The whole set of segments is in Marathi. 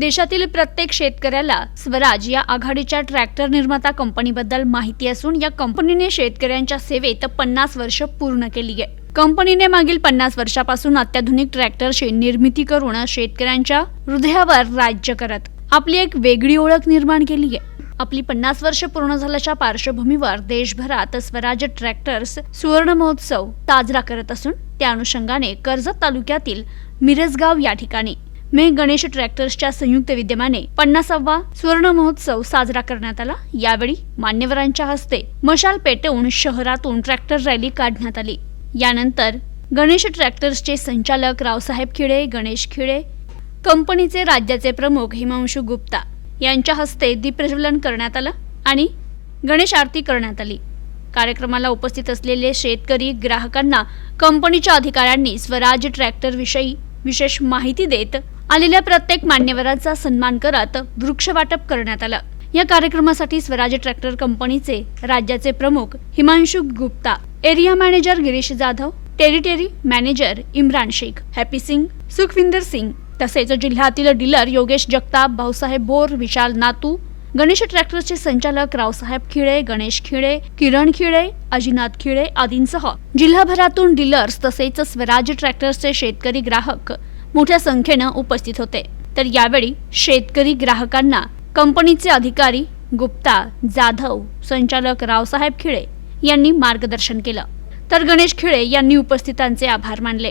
देशातील प्रत्येक शेतकऱ्याला स्वराज या आघाडीच्या ट्रॅक्टर निर्माता कंपनीबद्दल माहिती असून या कंपनीने शेतकऱ्यांच्या सेवेत पन्नास वर्ष पूर्ण केली आहे. कंपनीने मागील पन्नास वर्षापासून अत्याधुनिक ट्रॅक्टरची निर्मिती करून शेतकऱ्यांच्या हृदयावर राज्य करत आपली एक वेगळी ओळख निर्माण केली आहे. आपली पन्नास वर्ष पूर्ण झाल्याच्या पार्श्वभूमीवर देशभरात स्वराज ट्रॅक्टर्स सुवर्ण महोत्सव साजरा करत असून त्या अनुषंगाने कर्जत तालुक्यातील मिरजगाव या ठिकाणी मे गणेश ट्रॅक्टर्सच्या संयुक्त विद्यमाने पन्नासावा सुवर्ण महोत्सव साजरा करण्यात आला. यावेळी मान्यवरांच्या हस्ते मशाल पेटवून शहरातून ट्रॅक्टर रॅली काढण्यात आली. यानंतर गणेश ट्रॅक्टर्सचे संचालक रावसाहेब खिळे गणेश खिळे कंपनीचे राज्याचे प्रमुख हिमांशू गुप्ता यांच्या हस्ते दीपप्रज्वलन करण्यात आलं आणि गणेश आरती करण्यात आली. कार्यक्रमाला उपस्थित असलेले शेतकरी ग्राहकांना कंपनीच्या अधिकाऱ्यांनी स्वराज ट्रॅक्टरविषयी विशेष माहिती देत आलेल्या प्रत्येक मान्यवरांचा सन्मान करत वृक्ष वाटप करण्यात आलं. या कार्यक्रमासाठी स्वराज ट्रॅक्टर कंपनीचे राज्याचे प्रमुख Himanshu Gupta area manager Girish Jadhav territory manager Imran Shaikh Happy Singh Sukhwinder Singh तसेच जिल्ह्यातील डीलर योगेश जगताप भाऊसाहेब बोर विशाल नातू गणेश ट्रॅक्टरचे संचालक रावसाहेब खिळे गणेश खिळे किरण खिळे अजिनाथ खिळे आदींसह जिल्हाभरातून डीलर्स तसेच स्वराज ट्रॅक्टर्सचे शेतकरी ग्राहक मोठ्या संख्येनं उपस्थित होते. तर यावेळी शेतकरी ग्राहकांना कंपनीचे अधिकारी गुप्ता जाधव संचालक रावसाहेब खिळे यांनी मार्गदर्शन केलं. तर गणेश खिळे यांनी उपस्थितांचे आभार मानले.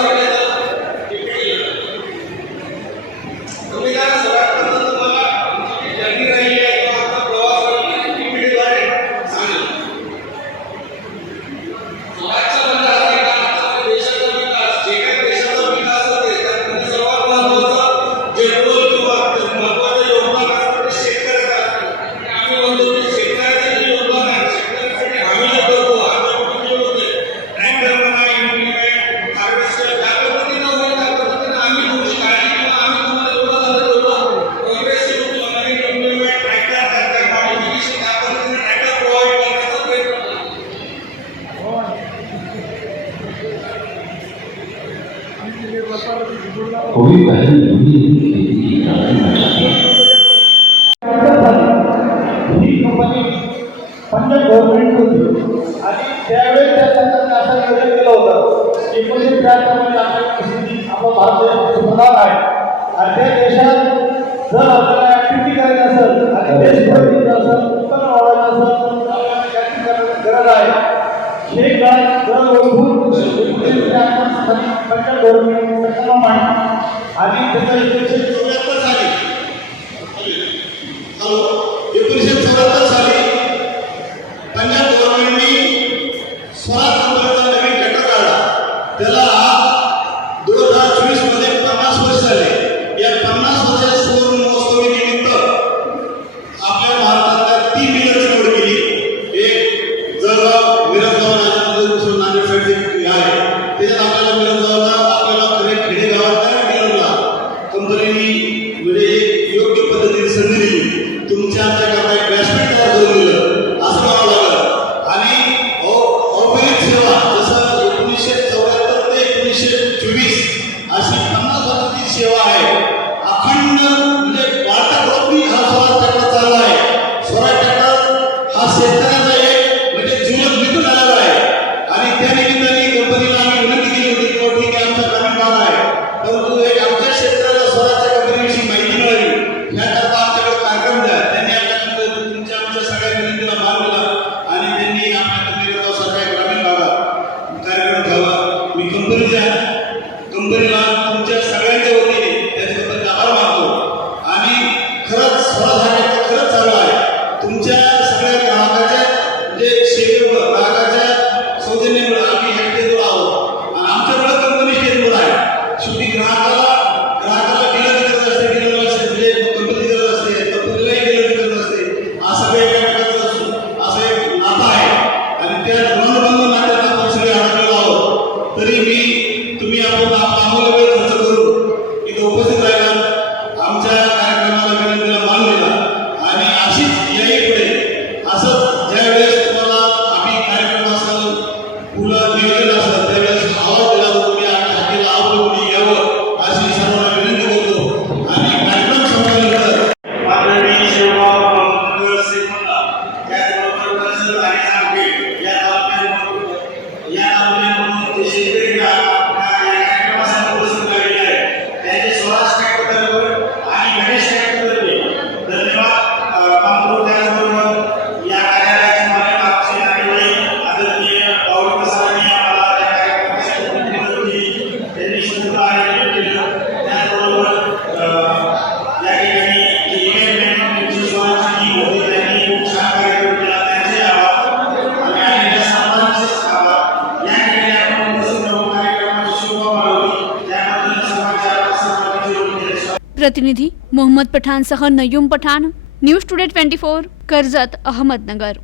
कोई पहल नहीं खेती की ही कंपनी पंजाब गव्हर्नमेंट होती आणि त्यावेळेस त्या सरकारने असं नियोजन केलं होतं एकोणीसशे त्र्याहत्तरमध्ये आपला भारत देश सुधार आहे आणि त्या देशात जर आपल्याला करायची असेल आणि देश प्रगतीचं असेल उत्पन्न वाढवायचं असेल आपल्याला काहीतरी करण्याची गरज आहे. हे काय जर ओळखून एकोणीसशे त्र्याहत्तर पंजाब गव्हर्नमेंट फॉर्म आहे आणि त्याचं एकोणीसशे चौऱ्याहत्तर एकोणीसशे चौऱ्याहत्तर साली पंजाब गव्हर्नमेंटनी स्वराज कंपनीचा नवीन घटक त्याला आज दोन हजार चोवीस पन्नास वर्ष झाले. या पन्नास वर्षाच्या सुवर्ण महोत्सवी निमित्त आपल्या भारतातल्या तीन मिलरची निवड केली. एक जळगाव मिरजगाव नाशिक आहे. त्याच्यात आपल्याला मिरजगावला മുമ്പിലുള്ള الذين प्रतिनिधी Mohammad पठाणसह Nayum Pathan news today twenty four Karjat Ahmednagar.